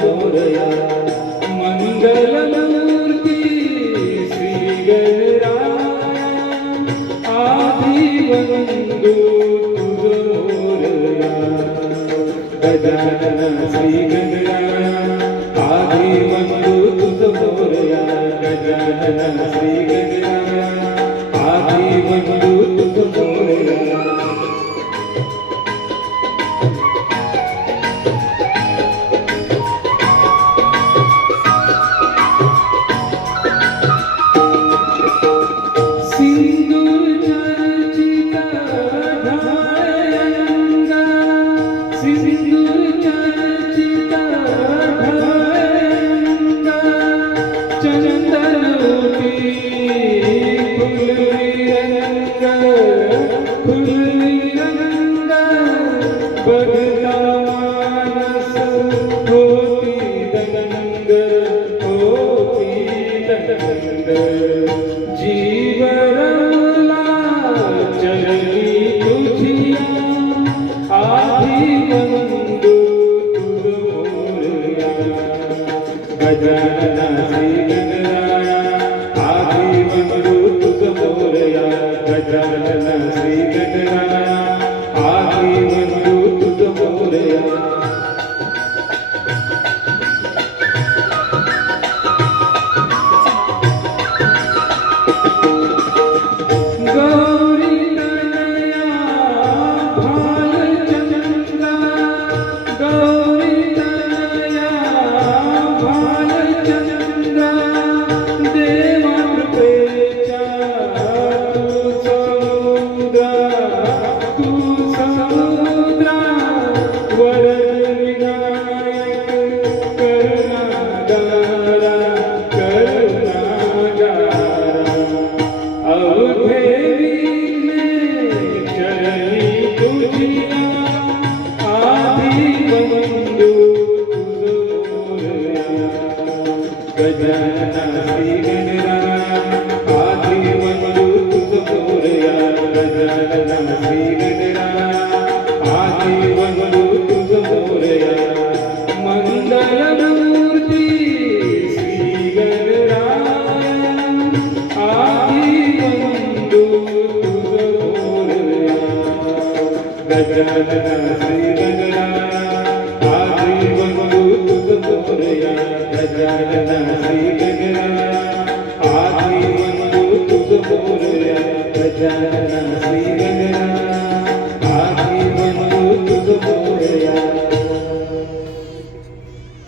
मोरया मंगलमूर्ती श्री गणराया आदि वंदू तुझ मोरया गजानन श्री गणराया आदि वंदू तुझ मोरया गजानन श्री गणराया आदि वंदू तुझ मोरया जीवरला चलनी तुझिया आधी वंदू तुझ मोरया गजानन श्री गणराया आधी वंदू तुझ मोरया गजानन श्री गणराया आधी वंदू तुझ मोरया गजानन श्री गणराया आदि वंदू तुझ मोरया गजानन श्री गणराया आदि वंदू तुझ मोरया मंगलमूर्ती श्री गणराया आदि वंदू तुझ मोरया गजानन श्री गणराया आदि वंदू तुझ मोरया गजानन श्री गणराया आदि वंदू तुझ मोरया गजानन